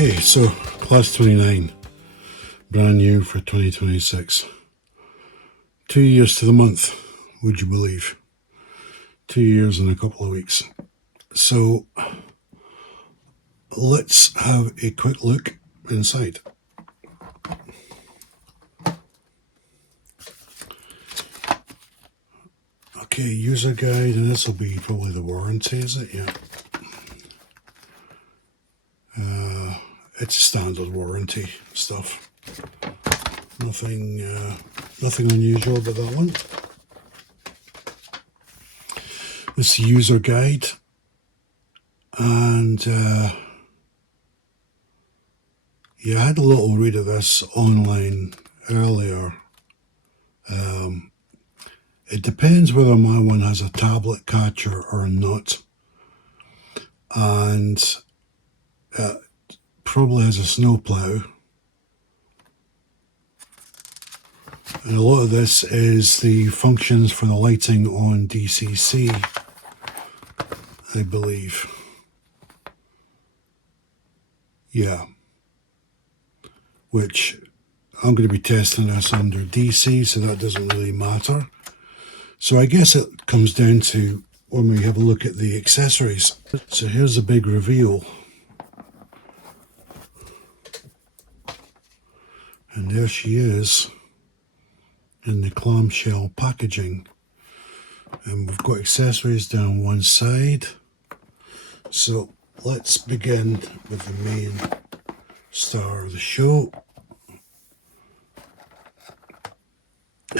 Okay, so Class 29, brand new for 2026. 2 years to the month, would you believe? 2 years and a couple of weeks. So let's have a quick look inside. Okay, user guide, and this will be probably the warranty, is it? Yeah. It's standard warranty stuff. Nothing unusual about that one. This user guide, and yeah, I had a little read of this online earlier. It depends whether my one has a tablet catcher or not, and probably has a snowplow. And a lot of this is the functions for the lighting on DCC, I believe. Yeah. Which I'm going to be testing this under DC, so that doesn't really matter. So I guess it comes down to when we have a look at the accessories. So here's a big reveal. And there she is in the clamshell packaging. And we've got accessories down one side. So let's begin with the main star of the show.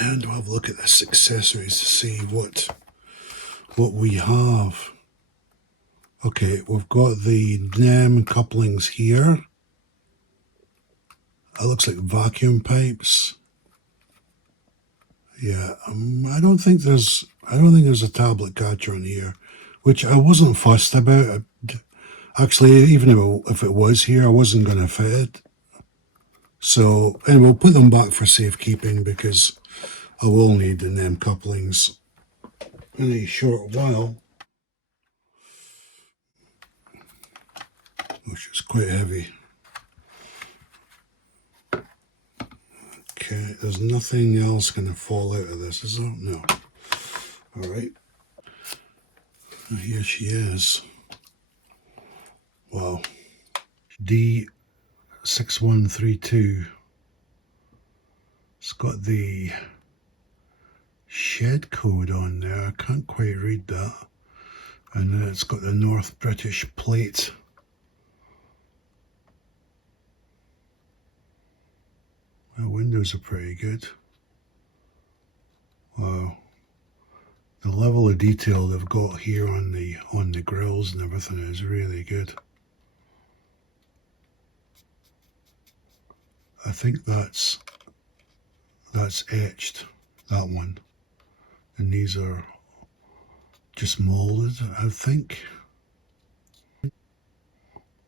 And we'll have a look at this accessories to see what we have. Okay, we've got the NEM couplings here. It looks like vacuum pipes. Yeah, I don't think there's a tablet catcher in here, which I wasn't fussed about. Actually, even if it was here, I wasn't going to fit it. So, and we'll put them back for safekeeping because I will need the NEM couplings in a short while, which is quite heavy. Okay, there's nothing else going to fall out of this, is there? No. All right. Here she is. Wow. D6132. It's got the shed code on there. I can't quite read that. And then it's got the North British plate. The windows are pretty good. Wow. The level of detail they've got here on the grills and everything is really good. I think that's etched, that one. And these are just molded, I think.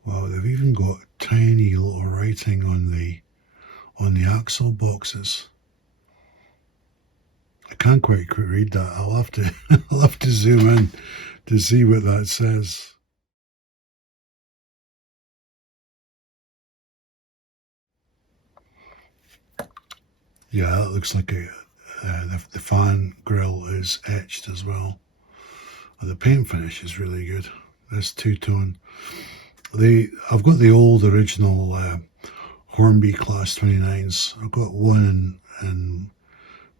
Wow, they've even got tiny little writing on the axle boxes. I can't quite read that. I'll have to zoom in to see what that says. Yeah, that looks like the fan grille is etched as well. The paint finish is really good. This two-tone. I've got the old original Hornby Class 29s. I've got one in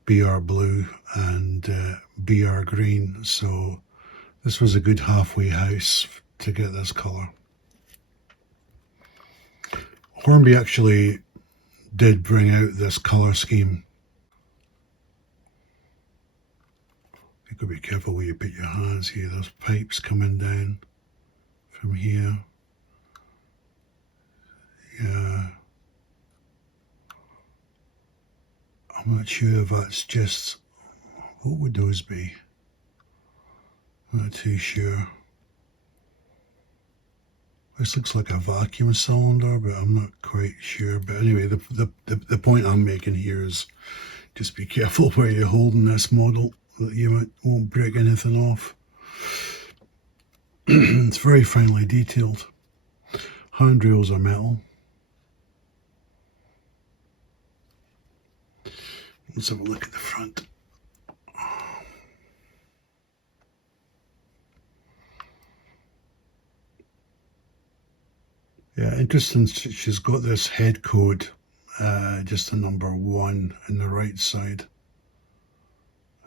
BR blue and BR green, so this was a good halfway house to get this colour. Hornby actually did bring out this colour scheme. You've got to be careful where you put your hands here. There's pipes coming down from here. Yeah. I'm not sure if that's just, what would those be? I'm not too sure. This looks like a vacuum cylinder, but I'm not quite sure. But anyway, the point I'm making here is just be careful where you're holding this model, that you won't break anything off. It's very finely detailed. handrails are metal. Let's have a look at the front. Yeah, interesting. She's got this head code, just a number 1 on the right side,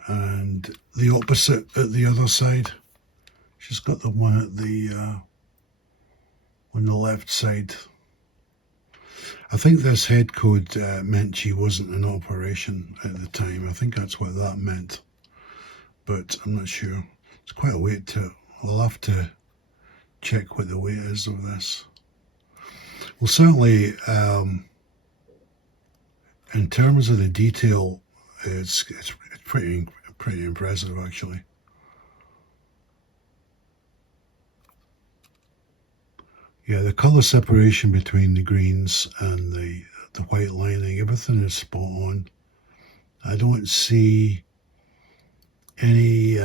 and the opposite at the other side. She's got the one at the on the left side. I think this head code meant she wasn't in operation at the time. I think that's what that meant, but I'm not sure. It's quite a weight to it. I'll have to check what the weight is of this. Well, certainly, in terms of the detail, it's pretty impressive, actually. Yeah, the colour separation between the greens and the white lining, everything is spot on. I don't see any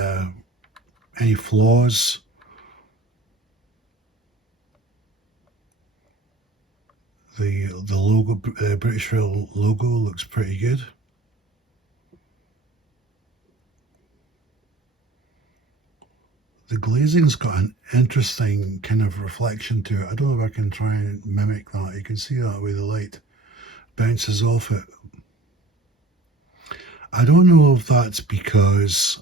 flaws. The logo, British Rail logo, looks pretty good. The glazing's got an interesting kind of reflection to it. I don't know if I can try and mimic that. You can see that way the light bounces off it. I don't know if that's because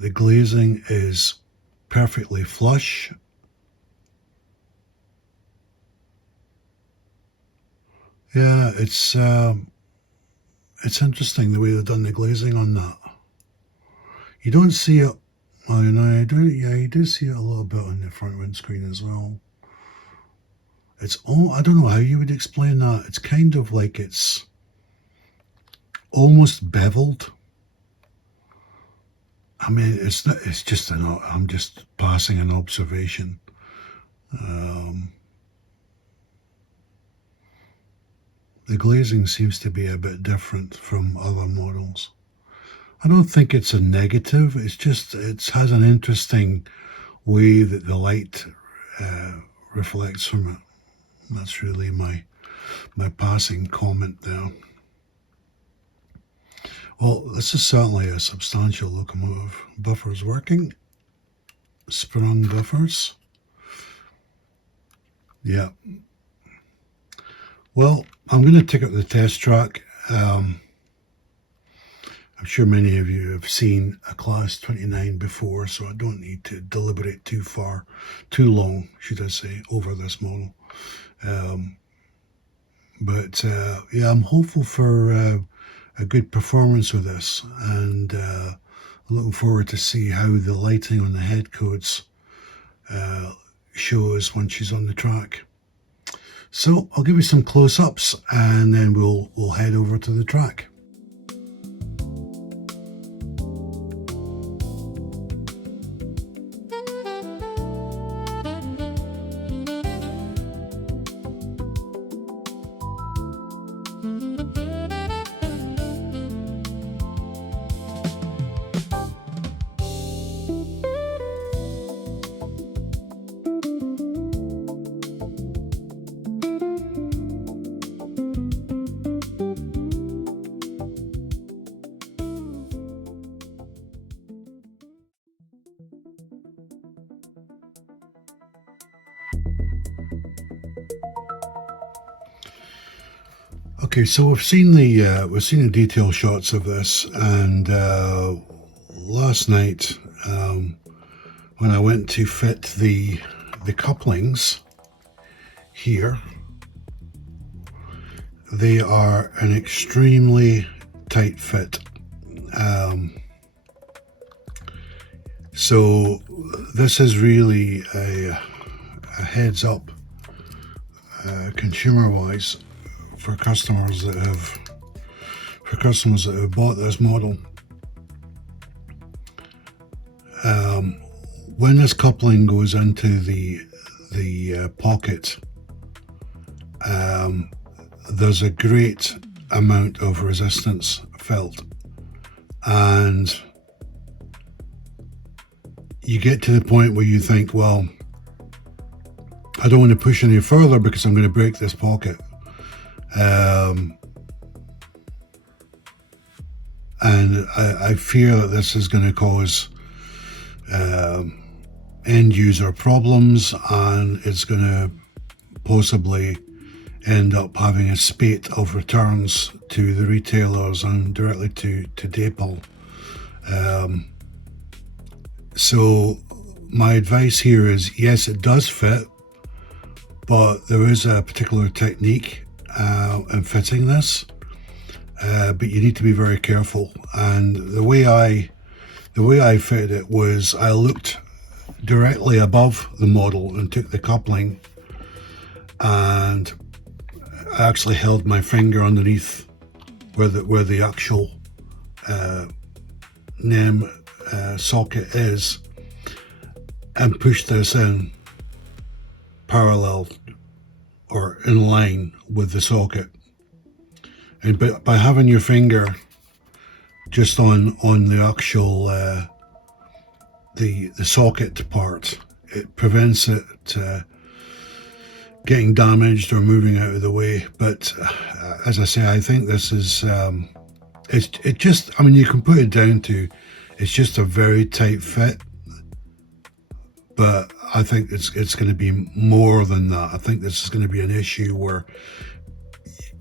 the glazing is perfectly flush. Yeah, it's interesting the way they've done the glazing on that. You don't see it. Well, you know, yeah, you do see it a little bit on the front windscreen as well. It's all, I don't know how you would explain that. It's kind of like it's almost beveled. I mean, it's not. It's just I'm just passing an observation. The glazing seems to be a bit different from other models. I don't think it's a negative. It's just it has an interesting way that the light reflects from it. That's really my passing comment there. Well, this is certainly a substantial locomotive. Buffers working. Sprung buffers. Yeah. Well, I'm going to take up the test track. I'm sure many of you have seen a Class 29 before, so I don't need to deliberate too long, should I say, over this model. But yeah, I'm hopeful for a good performance with this, and looking forward to see how the lighting on the head codes shows when she's on the track. So I'll give you some close-ups, and then we'll head over to the track. Okay, so we've seen the detail shots of this, and last night when I went to fit the couplings here, they are an extremely tight fit. So this is really a heads up, consumer-wise, for customers that have bought this model. When this coupling goes into the pocket, there's a great amount of resistance felt, and you get to the point where you think, well, I don't want to push any further because I'm going to break this pocket. And I fear that this is going to cause end user problems, and it's going to possibly end up having a spate of returns to the retailers and directly to Dapol. So my advice here is, yes, it does fit, but there is a particular technique in fitting this, but you need to be very careful. And the way I fitted it was I looked directly above the model and took the coupling, and I actually held my finger underneath where the actual NEM socket is, and pushed this in parallel or in line with the socket. And by having your finger just on the actual the socket part, it prevents it getting damaged or moving out of the way. But as I say, I think this is it just, I mean, you can put it down to it's just a very tight fit, but I think it's going to be more than that. I think this is going to be an issue where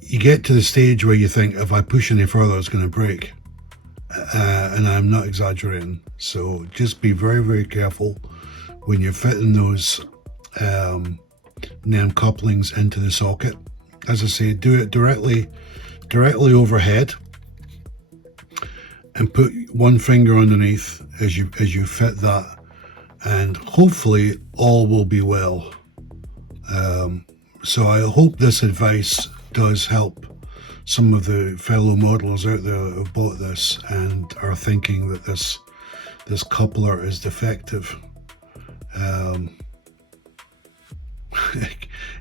you get to the stage where you think, if I push any further, it's going to break. And I'm not exaggerating. So just be very, very careful when you're fitting those NEM couplings into the socket. As I say, do it directly overhead, and put one finger underneath as you fit that, and hopefully all will be well. So I hope this advice does help some of the fellow modelers out there that have bought this and are thinking that this coupler is defective.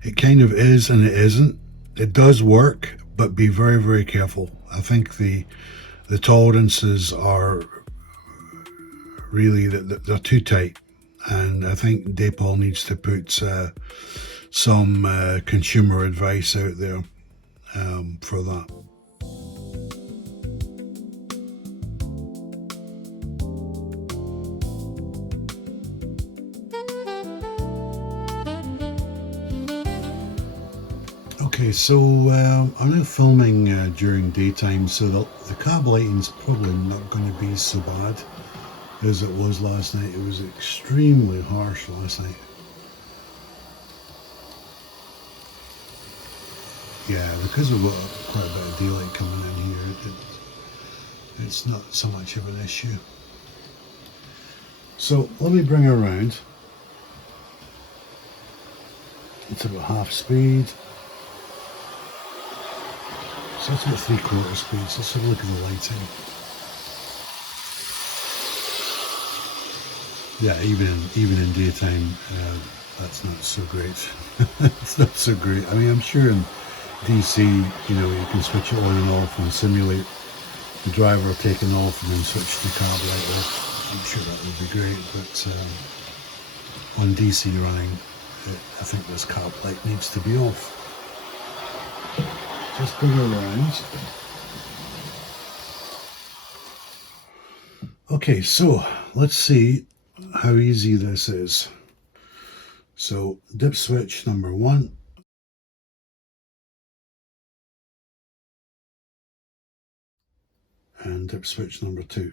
It kind of is and it isn't. It does work, but be very, very careful. I think the tolerances are really, they're too tight, and I think Dapol needs to put some consumer advice out there for that. Okay, so I'm now filming during daytime, so the cab lighting's probably not going to be so bad as it was last night. It was extremely harsh last night. Yeah, because we've got quite a bit of daylight coming in here, it's not so much of an issue. So let me bring her around. It's about half speed. So that's about 3/4 speed. So let's have a look at the lighting. Yeah, even in daytime, that's not so great. It's not so great. I mean, I'm sure in DC, you know, you can switch it on and off and simulate the driver taking off and then switch the cab light off. I'm sure that would be great, but on DC running, I think this cab light needs to be off. Just bring her around. Okay, so let's see how easy this is. So dip switch number 1. And dip switch number 2.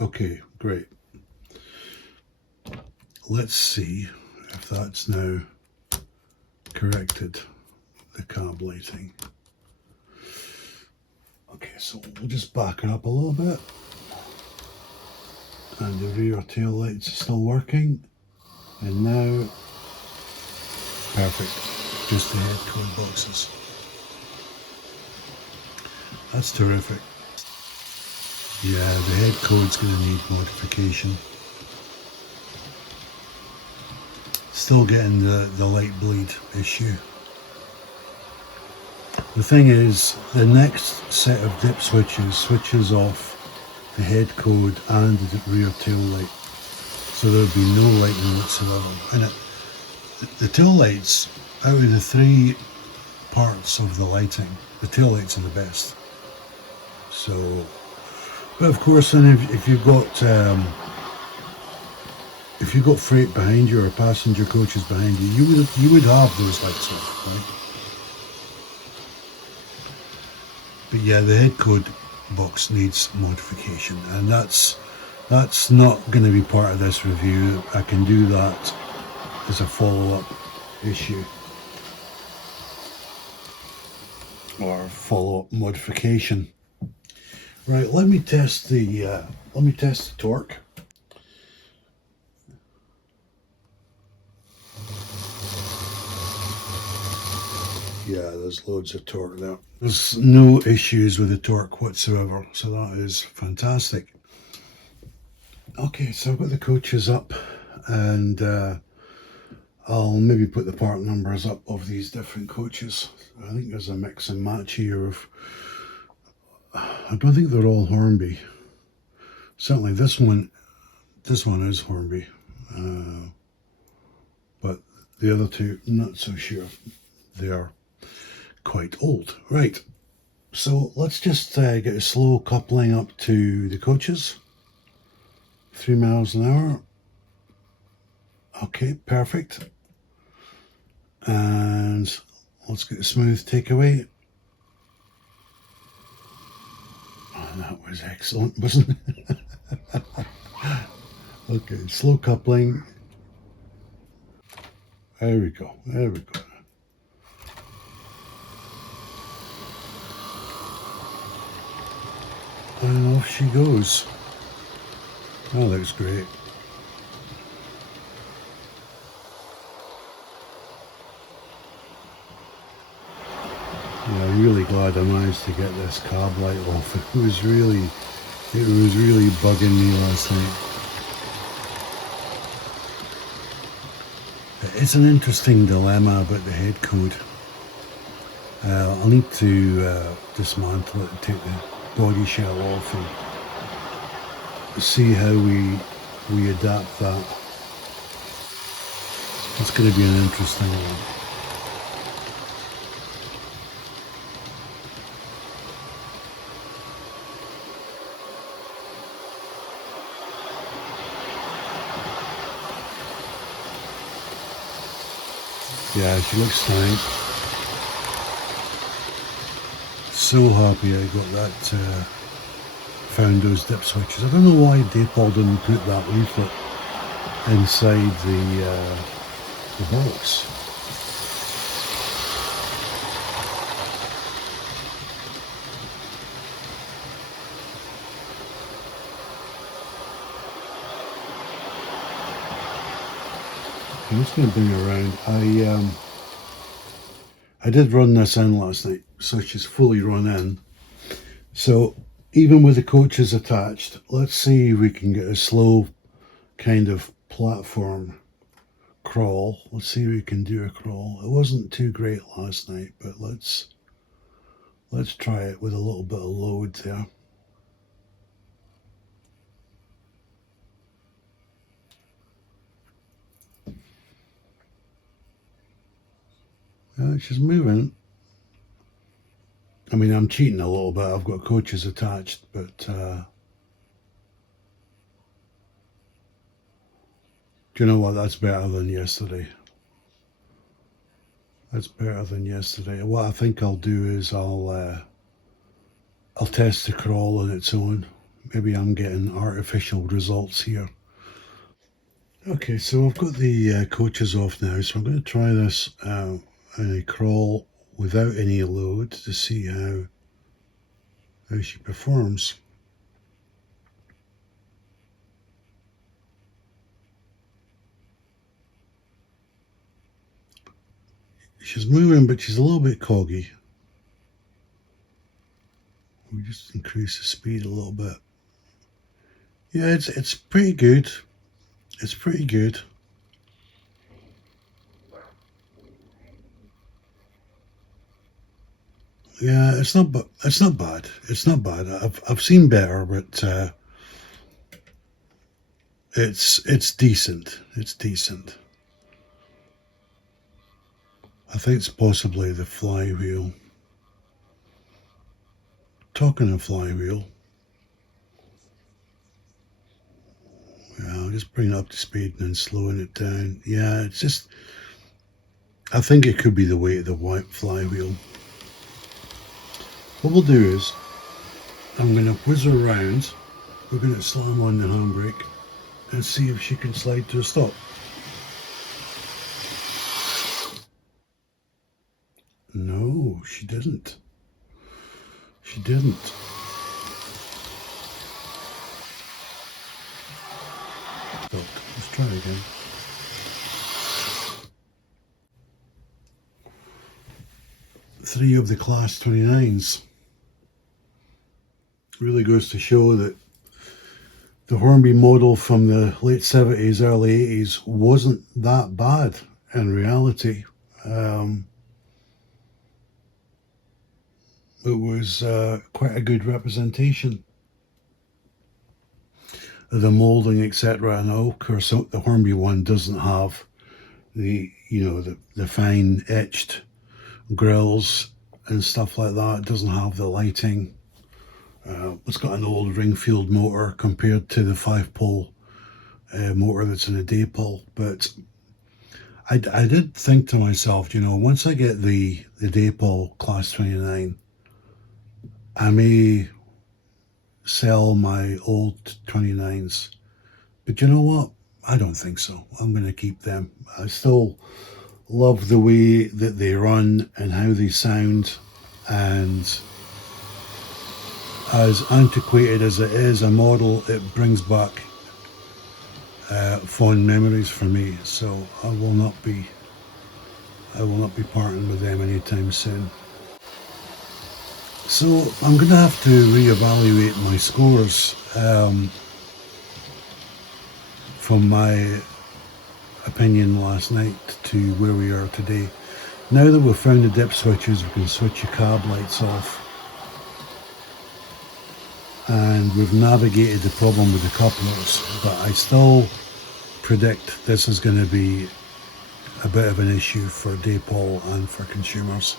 Okay, great. Let's see if that's now corrected the cab lighting. Okay, so we'll just back her up a little bit. And the rear tail lights are still working. And now, perfect. Just the head code boxes. That's terrific. Yeah, the head code's going to need modification. Still getting the light bleed issue. The thing is, the next set of dip switches off the head code and the rear tail light, so there'll be no lighting whatsoever. And the tail lights, out of the three parts of the lighting, the tail lights are the best. So, but of course, then if you've got freight behind you or passenger coaches behind you, you would have those lights on, right? But yeah, the head code box needs modification, and that's not going to be part of this review. I can do that as a follow-up issue or follow-up modification. Right, let me test the torque. Yeah, there's loads of torque there. There's no issues with the torque whatsoever, so that is fantastic. Okay, so I've got the coaches up, and I'll maybe put the part numbers up of these different coaches. I think there's a mix and match here of, I don't think they're all Hornby. Certainly this one is Hornby, but the other two, not so sure. They are quite old. Right, so let's just get a slow coupling up to the coaches. 3 miles an hour. Okay, perfect. And let's get a smooth takeaway. Oh, that was excellent, wasn't it? Okay, slow coupling. There we go. And off she goes. That looks great. Yeah, I'm really glad I managed to get this cab light off. It was really bugging me last night. It's an interesting dilemma about the head code. I'll need to dismantle it and take the body shell off and see how we adapt that. It's going to be an interesting one. Yeah, she looks stunning. So happy I got that, found those dip switches. I don't know why Dapol didn't put that leaflet inside the box. I'm just going to bring her around. I did run this in last night, so she's fully run in. So even with the coaches attached, let's see if we can get a slow kind of platform crawl. Let's see if we can do a crawl. It wasn't too great last night, but let's try it with a little bit of load there. She's moving. I mean, I'm cheating a little bit. I've got coaches attached, but do you know what? That's better than yesterday. That's better than yesterday. What I think I'll do is I'll test the crawl on its own. Maybe I'm getting artificial results here. Okay, so I've got the coaches off now, so I'm going to try this in a crawl without any load to see how she performs. She's moving, but she's a little bit coggy. We just increase the speed a little bit. Yeah, it's pretty good. It's pretty good. Yeah, it's not bad. It's not bad. I've seen better, but it's decent. It's decent. I think it's possibly the flywheel. Talking of flywheel, I'll just bring it up to speed and then slowing it down. Yeah, it's just, I think it could be the weight of the white flywheel. What we'll do is, I'm going to whiz her around, we're going to slam on the handbrake and see if she can slide to a stop. No, she didn't. She didn't. Let's try again. Three of the Class 29s. Really goes to show that the Hornby model from the late 70s, early 80s wasn't that bad in reality. It was quite a good representation of the moulding, etc. And of course, the Hornby one doesn't have the, the fine etched grills and stuff like that. It doesn't have the lighting. It's got an old Ringfield motor compared to the 5-pole motor that's in a Dapol. But I did think to myself, once I get the Dapol Class 29, I may sell my old 29s. But you know what? I don't think so. I'm going to keep them. I still love the way that they run and how they sound, and as antiquated as it is a model, it brings back fond memories for me. So I will not be parting with them anytime soon. So I'm going to have to reevaluate my scores from my opinion last night to where we are today. Now that we've found the dip switches, we can switch the cab lights off, and we've navigated the problem with the couplers, but I still predict this is going to be a bit of an issue for Dapol and for consumers.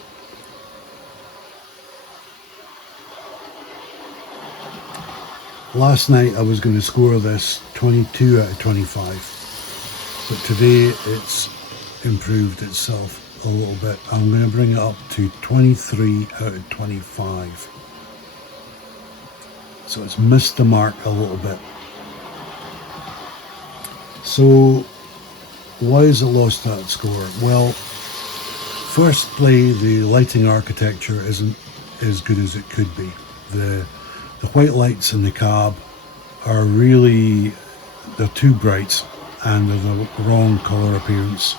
Last night I was going to score this 22 out of 25, but today it's improved itself a little bit. I'm going to bring it up to 23 out of 25. So it's missed the mark a little bit. So why has it lost that score? Well, firstly, the lighting architecture isn't as good as it could be. The white lights in the cab are really, they're too bright and they're the wrong colour appearance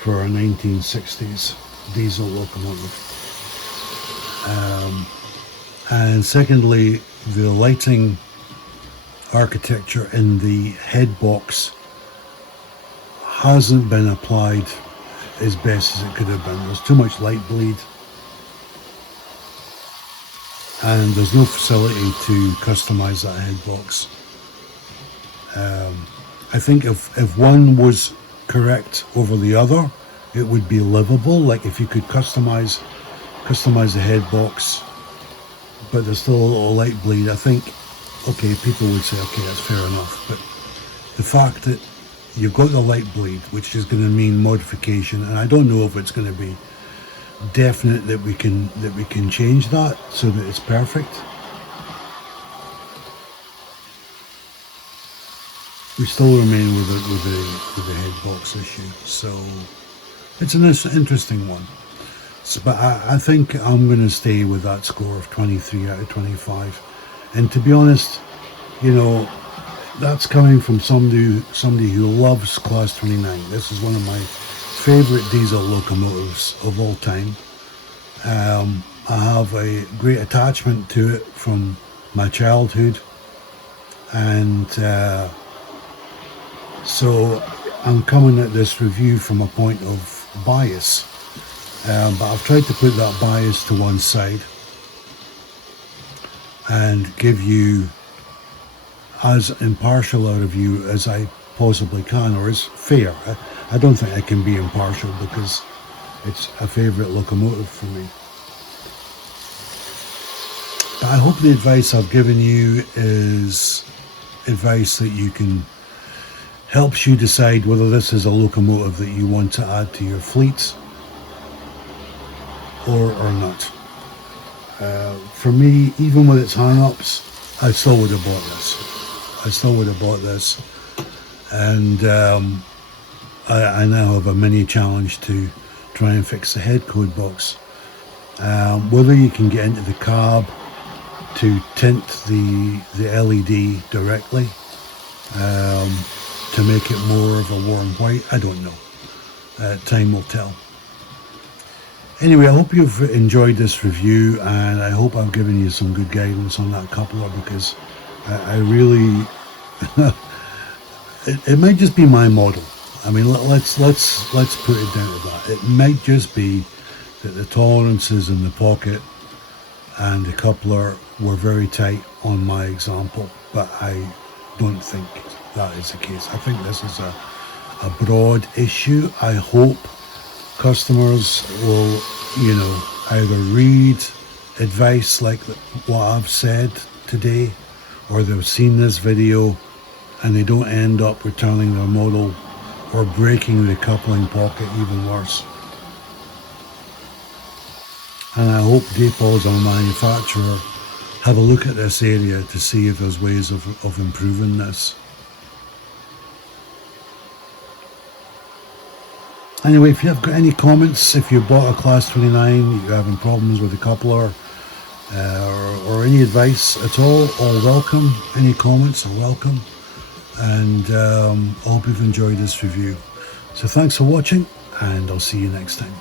for a 1960s diesel locomotive. And secondly, the lighting architecture in the head box hasn't been applied as best as it could have been. There's too much light bleed, and there's no facility to customize that head box. I think if one was correct over the other, it would be livable. Like if you could customize the head box, but there's still a little light bleed, I think, okay, people would say, okay, that's fair enough. But the fact that you've got the light bleed, which is going to mean modification, and I don't know if it's going to be definite that we can change that so that it's perfect. We still remain with the head box issue, so it's an interesting one. So, but I think I'm going to stay with that score of 23 out of 25. And to be honest, that's coming from somebody who loves Class 29. This is one of my favourite diesel locomotives of all time. I have a great attachment to it from my childhood, and so I'm coming at this review from a point of bias, but I've tried to put that bias to one side and give you as impartial a review as I possibly can, or as fair. I don't think I can be impartial because It's a favourite locomotive for me. But I hope the advice I've given you is advice that you can helps you decide whether this is a locomotive that you want to add to your fleet or not. For me, even with its hang-ups, I still would have bought this. And I now have a mini challenge to try and fix the head code box. Whether you can get into the cab to tint the LED directly to make it more of a warm white, I don't know. Time will tell. Anyway, I hope you've enjoyed this review, and I hope I've given you some good guidance on that coupler, because I really it might just be my model. I mean, let's put it down to that. It might just be that the tolerances in the pocket and the coupler were very tight on my example, but I don't think that is the case. I think this is a broad issue. I hope customers will, either read advice like what I've said today, or they've seen this video and they don't end up returning their model or breaking the coupling pocket even worse. And I hope Dapol as a manufacturer have a look at this area to see if there's ways of improving this. Anyway, if you've got any comments, if you bought a Class 29, you're having problems with the coupler, or any advice at all welcome. Any comments are welcome. And I hope you've enjoyed this review. So thanks for watching, and I'll see you next time.